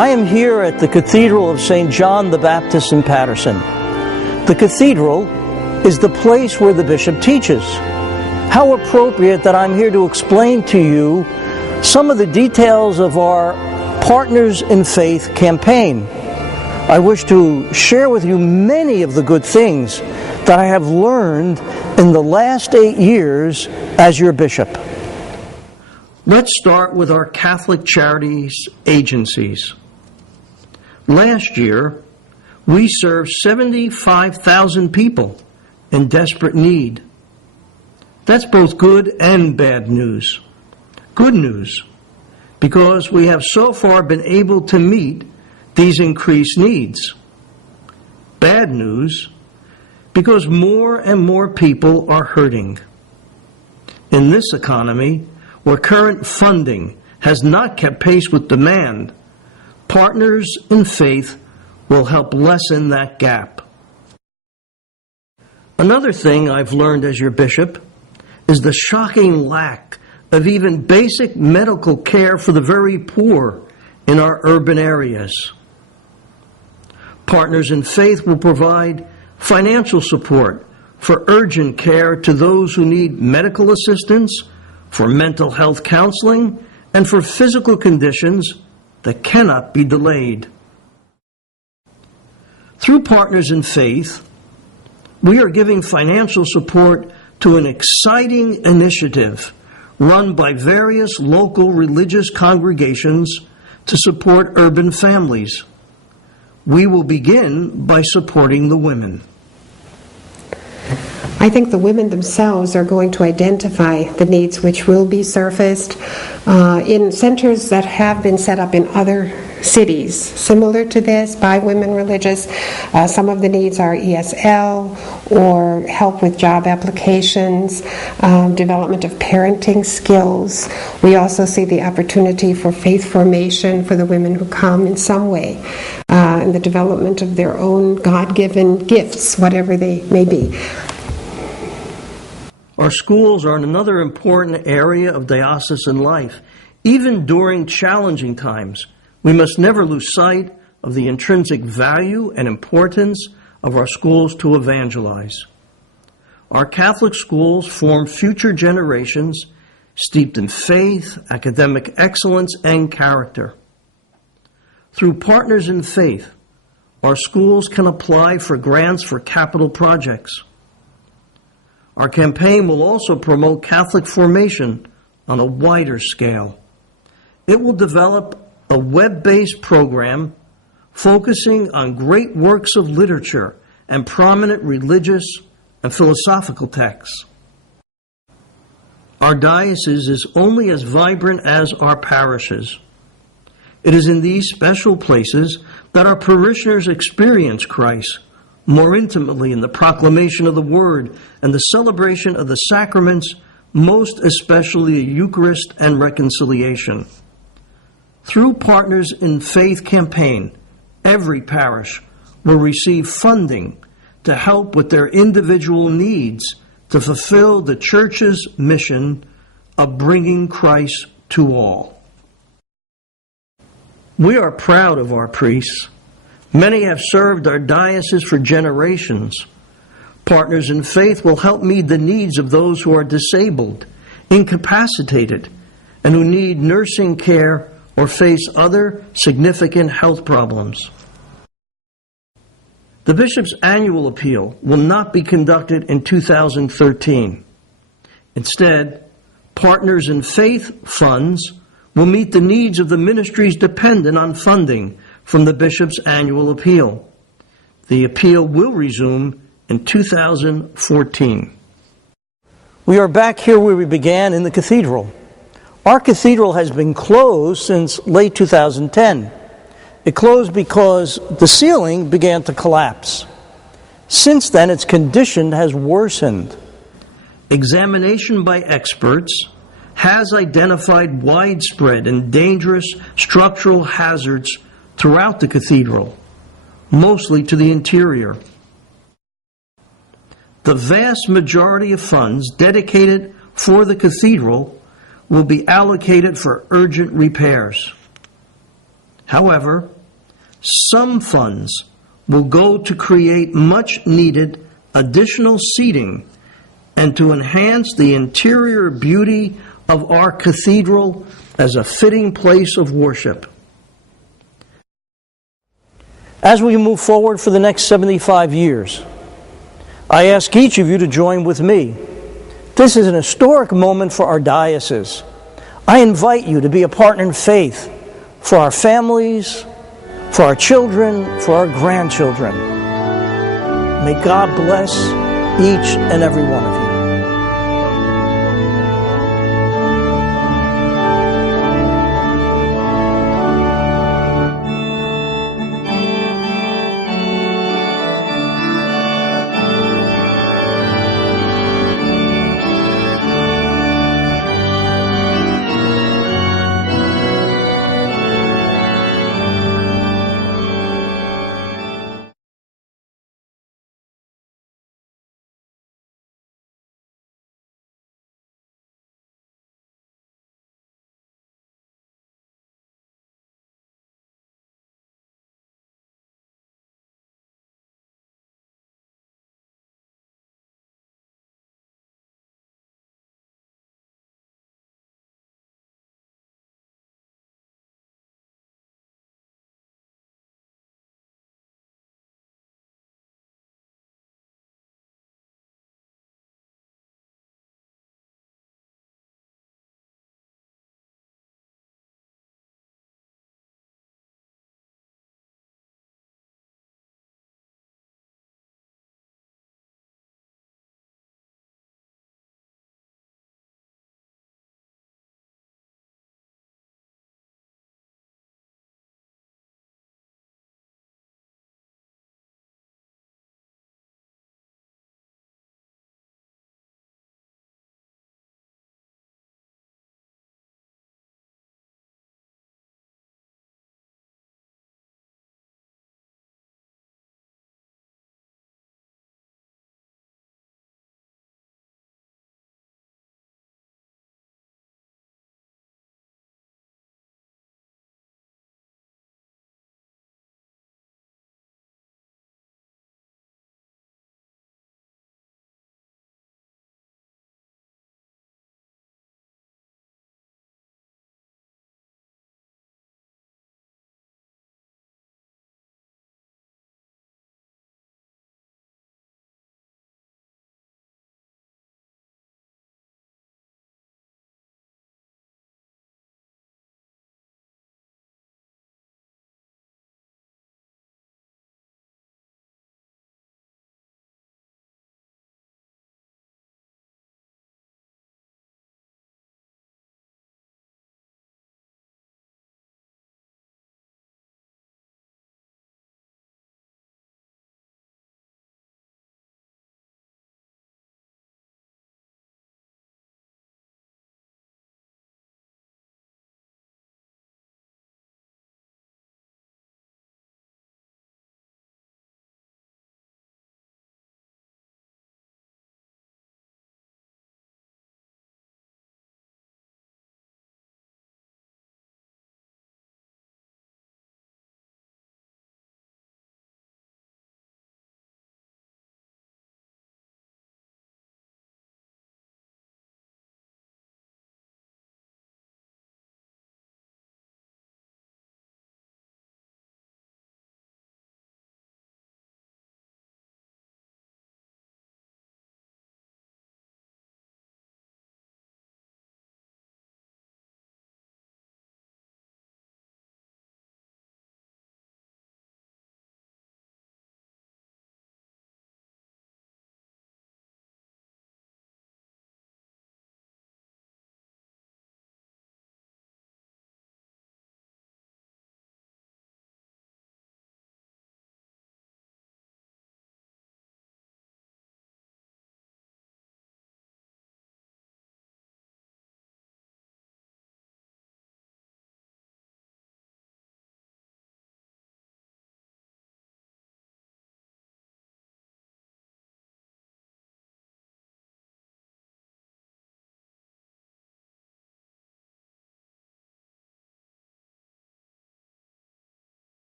I am here at the Cathedral of St. John the Baptist in Paterson. The cathedral is the place where the bishop teaches. How appropriate that I'm here to explain to you some of the details of our Partners in Faith campaign. I wish to share with you many of the good things that I have learned in the last 8 years as your bishop. Let's start with our Catholic Charities agencies. Last year, we served 75,000 people in desperate need. That's both good and bad news. Good news, because we have so far been able to meet these increased needs. Bad news, because more and more people are hurting. In this economy, where current funding has not kept pace with demand, Partners in Faith will help lessen that gap. Another thing I've learned as your bishop is the shocking lack of even basic medical care for the very poor in our urban areas. Partners in Faith will provide financial support for urgent care to those who need medical assistance, for mental health counseling, and for physical conditions that cannot be delayed. Through Partners in Faith, we are giving financial support to an exciting initiative run by various local religious congregations to support urban families. We will begin by supporting the women. I think the women themselves are going to identify the needs which will be surfaced in centers that have been set up in other cities similar to this by women religious. Some of the needs are ESL or help with job applications, development of parenting skills. We also see the opportunity for faith formation for the women who come in some way, and the development of their own God-given gifts, whatever they may be. Our schools are another important area of diocesan life. Even during challenging times, we must never lose sight of the intrinsic value and importance of our schools to evangelize. Our Catholic schools form future generations steeped in faith, academic excellence, and character. Through Partners in Faith, our schools can apply for grants for capital projects. Our campaign will also promote Catholic formation on a wider scale. It will develop a web-based program focusing on great works of literature and prominent religious and philosophical texts. Our diocese is only as vibrant as our parishes. It is in these special places that our parishioners experience Christ more intimately in the proclamation of the Word and the celebration of the sacraments, most especially the Eucharist and reconciliation. Through Partners in Faith campaign, every parish will receive funding to help with their individual needs to fulfill the Church's mission of bringing Christ to all. We are proud of our priests. Many have served our diocese for generations. Partners in Faith will help meet the needs of those who are disabled, incapacitated, and who need nursing care or face other significant health problems. The Bishop's annual appeal will not be conducted in 2013. Instead, Partners in Faith funds will meet the needs of the ministries dependent on funding from the Bishop's annual appeal. The appeal will resume in 2014. We are back here where we began in the cathedral. Our cathedral has been closed since late 2010. It closed because the ceiling began to collapse. Since then, its condition has worsened. Examination by experts has identified widespread and dangerous structural hazards throughout the cathedral, mostly to the interior. The vast majority of funds dedicated for the cathedral will be allocated for urgent repairs. However, some funds will go to create much-needed additional seating and to enhance the interior beauty of our cathedral as a fitting place of worship. As we move forward for the next 75 years, I ask each of you to join with me. This is an historic moment for our diocese. I invite you to be a partner in faith for our families, for our children, for our grandchildren. May God bless each and every one of you.